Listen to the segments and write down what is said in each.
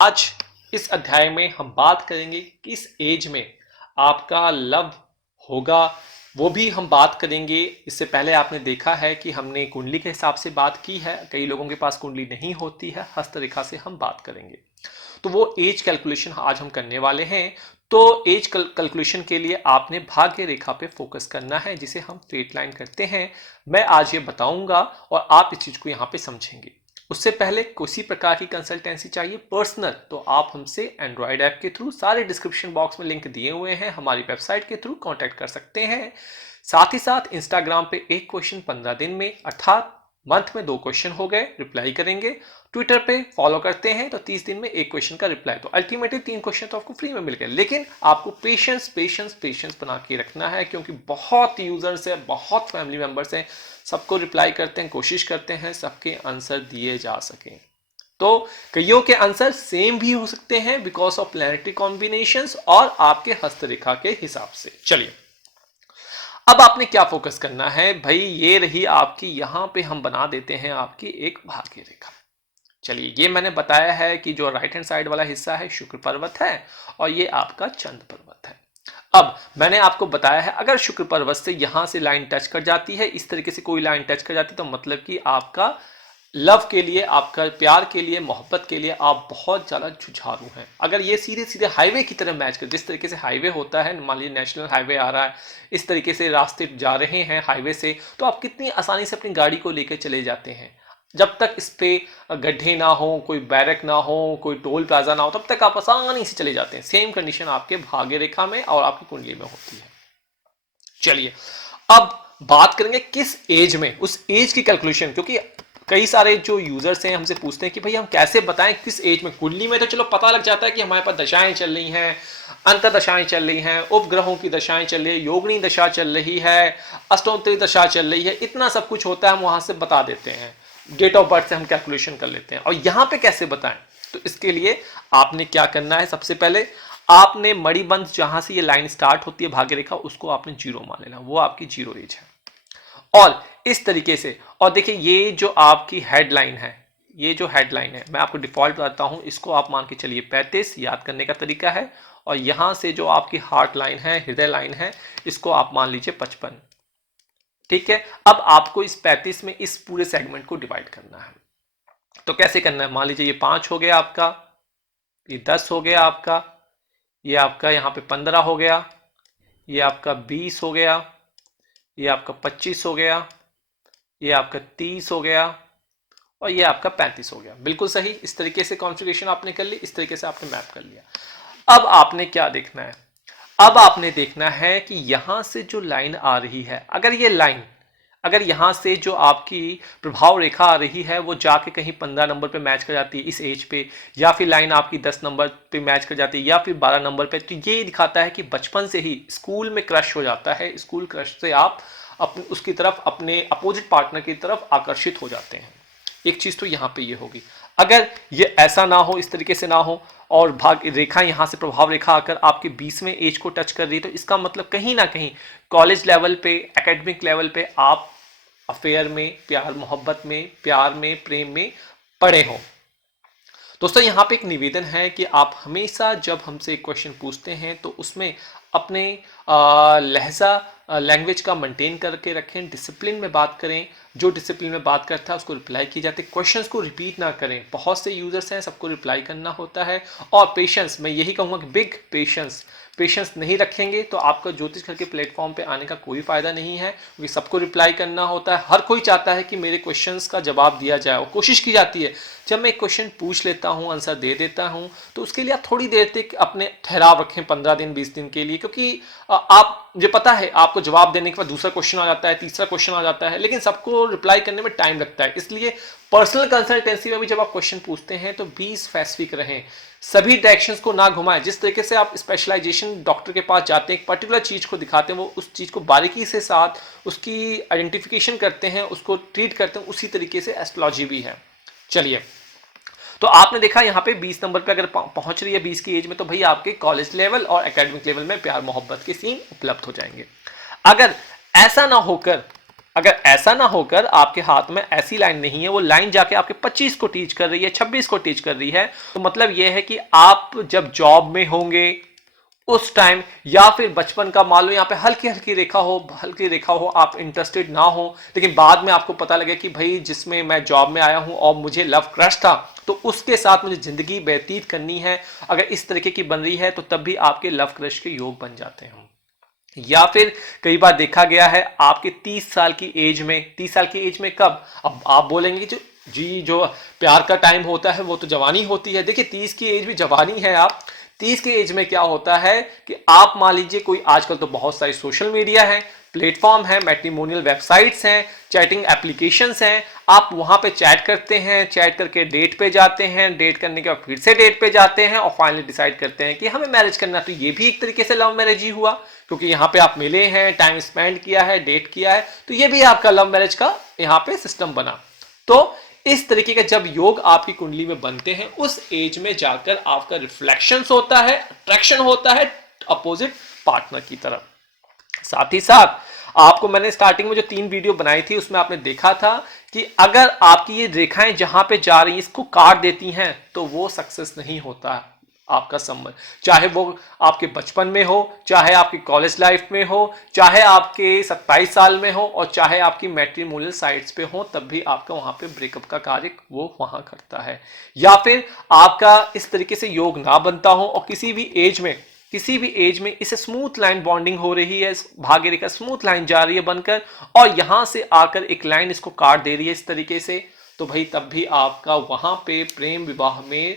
आज इस अध्याय में हम बात करेंगे किस एज में आपका लव होगा, वो भी हम बात करेंगे। इससे पहले आपने देखा है कि हमने कुंडली के हिसाब से बात की है, कई लोगों के पास कुंडली नहीं होती है, हस्तरेखा से हम बात करेंगे। तो वो एज कैलकुलेशन आज हम करने वाले हैं। तो एज कैलकुलेशन के लिए आपने भाग्य रेखा पे फोकस करना है, जिसे हम स्ट्रेट लाइन करते हैं। मैं आज ये बताऊंगा और आप इस चीज को यहाँ पे समझेंगे। उससे पहले किसी प्रकार की कंसल्टेंसी चाहिए पर्सनल, तो आप हमसे एंड्रॉयड ऐप के थ्रू, सारे डिस्क्रिप्शन बॉक्स में लिंक दिए हुए हैं, हमारी वेबसाइट के थ्रू कांटेक्ट कर सकते हैं। साथ ही साथ इंस्टाग्राम पे एक क्वेश्चन 15 दिन में, अर्थात मंथ में 2 क्वेश्चन हो गए, रिप्लाई करेंगे। ट्विटर पे फॉलो करते हैं तो 30 दिन में एक क्वेश्चन का रिप्लाई, तो अल्टीमेटली 3 क्वेश्चन तो आपको फ्री में मिल गए। लेकिन आपको पेशेंस पेशेंस पेशेंस बना के रखना है, क्योंकि बहुत यूजर्स है, बहुत फैमिली मेंबर्स हैं, सबको रिप्लाई करते हैं, कोशिश करते हैं सबके आंसर दिए जा सकें। तो कईयों के आंसर सेम भी हो सकते हैं बिकॉज ऑफ प्लैनेटरी कॉम्बिनेशंस और आपके हस्तरेखा के हिसाब से। चलिए, अब आपने क्या फोकस करना है भाई, ये रही आपकी, यहां पे हम बना देते हैं आपकी एक भाग्य रेखा। चलिए, ये मैंने बताया है कि जो राइट हैंड साइड वाला हिस्सा है शुक्र पर्वत है और ये आपका चंद्र पर्वत है। अब मैंने आपको बताया है, अगर शुक्र पर्वत से यहां से लाइन टच कर जाती है, इस तरीके से कोई लाइन टच कर जाती है, तो मतलब कि आपका लव के लिए, आपका प्यार के लिए, मोहब्बत के लिए आप बहुत ज्यादा जुझारू हैं। अगर ये सीधे सीधे हाईवे की तरह मैच कर, जिस तरीके से हाईवे होता है, मान लीजिए नेशनल हाईवे आ रहा है, इस तरीके से रास्ते जा रहे हैं हाईवे से, तो आप कितनी आसानी से अपनी गाड़ी को लेकर चले जाते हैं। जब तक इस पे गड्ढे ना हो, कोई बैरक ना हो, कोई टोल प्लाजा ना हो, तब तक आप आसानी से चले जाते हैं। सेम कंडीशन आपके भाग्य रेखा में और आपकी कुंडली में होती है। चलिए, अब बात करेंगे किस एज में, उस एज की कैलकुलेशन, क्योंकि कई सारे जो यूजर्स हैं हमसे पूछते हैं कि भाई हम कैसे बताएं किस एज में। कुंडली में तो चलो पता लग जाता है कि हमारे पास दशाएं चल रही हैं, अंतर्दशाएं चल रही हैं, उपग्रहों की दशाएं चल रही है, योगिनी दशा चल रही है, अष्टोत्तरी दशा चल रही है, इतना सब कुछ होता है, हम वहां से बता देते हैं, डेट ऑफ बर्थ से हम कैलकुलेशन कर लेते हैं। और यहां पे कैसे बताएं, तो इसके लिए आपने क्या करना है, सबसे पहले आपने मणिबंध, जहां से ये लाइन स्टार्ट होती है भाग्य रेखा, उसको आपने 0 मान लेना, वो आपकी 0 एज है। और इस तरीके से, और देखिए ये जो आपकी हेडलाइन है, ये जो हेडलाइन है मैं आपको डिफॉल्ट बताता हूं, इसको आप मान के चलिए 35, याद करने का तरीका है। और यहां से जो आपकी हार्ट लाइन है, हृदय लाइन है, इसको आप मान लीजिए 55। ठीक है, अब आपको इस 35 में इस पूरे सेगमेंट को डिवाइड करना है। तो कैसे करना है, मान लीजिए ये 5 हो गया आपका, ये 10 हो गया आपका, ये आपका यहाँ पे 15 हो गया, ये आपका 20 हो गया, ये आपका 25 हो गया, ये आपका 30 हो गया और ये आपका 35 हो गया। बिल्कुल सही, इस तरीके से कॉन्फ़िगरेशन आपने कर ली, इस तरीके से आपने मैप कर लिया। अब आपने क्या देखना है, अब आपने देखना है कि यहां से जो लाइन आ रही है, अगर ये लाइन, अगर यहां से जो आपकी प्रभाव रेखा आ रही है वो जाके कहीं 15 नंबर पे मैच कर जाती है इस एज पे, या फिर लाइन आपकी 10 नंबर पे मैच कर जाती है, या फिर 12 नंबर पे, तो ये दिखाता है कि बचपन से ही स्कूल में क्रश हो जाता है, स्कूल क्रश से आप अपने उसकी तरफ, अपने अपोजिट पार्टनर की तरफ आकर्षित हो जाते हैं। एक चीज तो यहां पे ये होगी। अगर ये ऐसा ना हो, इस तरीके से ना हो, और भाग रेखा यहां से प्रभाव रेखा आकर आपके 20वें एज को टच कर रही है, तो इसका मतलब कहीं ना कहीं कॉलेज लेवल पे, एकेडमिक लेवल पे आप अफेयर में, प्यार मोहब्बत में, प्यार में, प्रेम में पड़े हो। दोस्तों, यहाँ पे एक निवेदन है कि आप हमेशा जब हमसे क्वेश्चन पूछते हैं तो उसमें अपने लहजा, लैंग्वेज का मेंटेन करके रखें, डिसिप्लिन में बात करें, जो डिसिप्लिन में बात करता है उसको रिप्लाई की जाती है, क्वेश्चंस को रिपीट ना करें। बहुत से यूजर्स हैं, सबको रिप्लाई करना होता है। और पेशेंस, मैं यही कहूँगा कि बिग पेशेंस, पेशेंस नहीं रखेंगे तो आपका ज्योतिष घर के प्लेटफॉर्म पे आने का कोई फायदा नहीं है, क्योंकि सबको रिप्लाई करना होता है। हर कोई चाहता है कि मेरे क्वेश्चंस का जवाब दिया जाए, और कोशिश की जाती है जब मैं एक क्वेश्चन पूछ लेता हूं, आंसर दे देता हूं, तो उसके लिए आप थोड़ी देर तक अपने ठहराव रखें, 15 दिन 20 दिन के लिए, क्योंकि आप, मुझे पता है आपको जवाब देने के बाद दूसरा क्वेश्चन आ जाता है, तीसरा क्वेश्चन आ जाता है, लेकिन सबको रिप्लाई करने में टाइम लगता है। इसलिए पर्सनल कंसल्टेंसी में भी जब आप क्वेश्चन पूछते हैं तो 20 स्पेसिफिक रहें, सभी डायरेक्शंस को ना घुमाएं। जिस तरीके से आप स्पेशलाइजेशन डॉक्टर के पास जाते हैं, एक पर्टिकुलर चीज को दिखाते हैं, वो उस चीज को बारीकी से साथ उसकी आइडेंटिफिकेशन करते हैं, उसको ट्रीट करते हैं, उसी तरीके से एस्ट्रोलॉजी भी है। चलिए, तो आपने देखा यहाँ पे 20 नंबर पे अगर पहुंच रही है 20 की एज में, तो भाई आपके कॉलेज लेवल और एकेडमिक लेवल में प्यार मोहब्बत के सीन उपलब्ध हो जाएंगे। अगर ऐसा ना होकर अगर ऐसा ना होकर आपके हाथ में ऐसी लाइन नहीं है, वो लाइन जाके आपके 25 को टीच कर रही है, 26 को टीच कर रही है, तो मतलब यह है कि आप जब जॉब में होंगे उस टाइम, या फिर बचपन का मान लो यहाँ पे हल्की हल्की रेखा हो, आप इंटरेस्टेड ना हो, लेकिन बाद में आपको पता लगे कि भाई जिसमें मैं जॉब में आया हूं और मुझे लव क्रश था, तो उसके साथ मुझे जिंदगी व्यतीत करनी है, अगर इस तरीके की बन रही है तो तब भी आपके लव क्रश के योग बन जाते हैं। या फिर कई बार देखा गया है आपके 30 साल की एज में, 30 साल की एज में कब, अब आप बोलेंगे जो प्यार का टाइम होता है वो तो जवानी होती है। देखिए 30 की एज भी जवानी है। आप 30 की एज में क्या होता है कि आप मान लीजिए कोई, आजकल तो बहुत सारे सोशल मीडिया है, प्लेटफॉर्म है, मैट्रिमोनियल वेबसाइट्स हैं, चैटिंग एप्लीकेशंस हैं, आप वहां पे चैट करते हैं, चैट करके डेट पे जाते हैं, डेट करने के बाद फिर से डेट पे जाते हैं और फाइनली डिसाइड करते हैं कि हमें मैरिज करना। तो ये भी एक तरीके से लव मैरिज ही हुआ, क्योंकि यहाँ पे आप मिले हैं, टाइम स्पेंड किया है, डेट किया है, तो ये भी आपका लव मैरिज का यहाँ पे सिस्टम बना। तो इस तरीके का जब योग आपकी कुंडली में बनते हैं, उस एज में जाकर आपका रिफ्लेक्शंस होता है, अट्रैक्शन होता है अपोजिट पार्टनर की तरफ। साथ ही साथ आपको मैंने स्टार्टिंग में जो 3 वीडियो बनाई थी उसमें आपने देखा था कि अगर आपकी ये रेखाएं जहां पे जा रही हैं इसको काट देती हैं तो वो सक्सेस नहीं होता है आपका संबंध, चाहे वो आपके बचपन में हो, चाहे आपकी कॉलेज लाइफ में हो, चाहे आपके 27 साल में हो, और चाहे आपकी मैट्रिमोनियल साइट्स पे हो, तब भी आपका वहां पे ब्रेकअप का कार्य वो वहां करता है। या फिर आपका इस तरीके से योग ना बनता हो और किसी भी एज में इसे स्मूथ लाइन बॉन्डिंग हो रही है, भाग्य रेखा स्मूथ लाइन जा रही है बनकर, और यहां से आकर एक लाइन इसको काट दे रही है इस तरीके से, तो भाई तब भी आपका वहां पे प्रेम विवाह में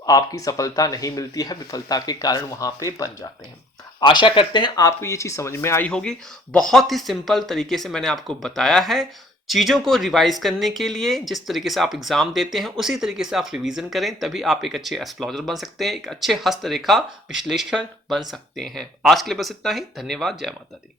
आपकी सफलता नहीं मिलती है, विफलता के कारण वहां पे बन जाते हैं। आशा करते हैं आपको ये चीज समझ में आई होगी। बहुत ही सिंपल तरीके से मैंने आपको बताया है। चीजों को रिवाइज करने के लिए जिस तरीके से आप एग्जाम देते हैं उसी तरीके से आप रिवीजन करें, तभी आप एक अच्छे एस्ट्रोलॉजर बन सकते हैं, एक अच्छे हस्तरेखा विश्लेषण बन सकते हैं। आज के लिए बस इतना ही। धन्यवाद। जय माता दी।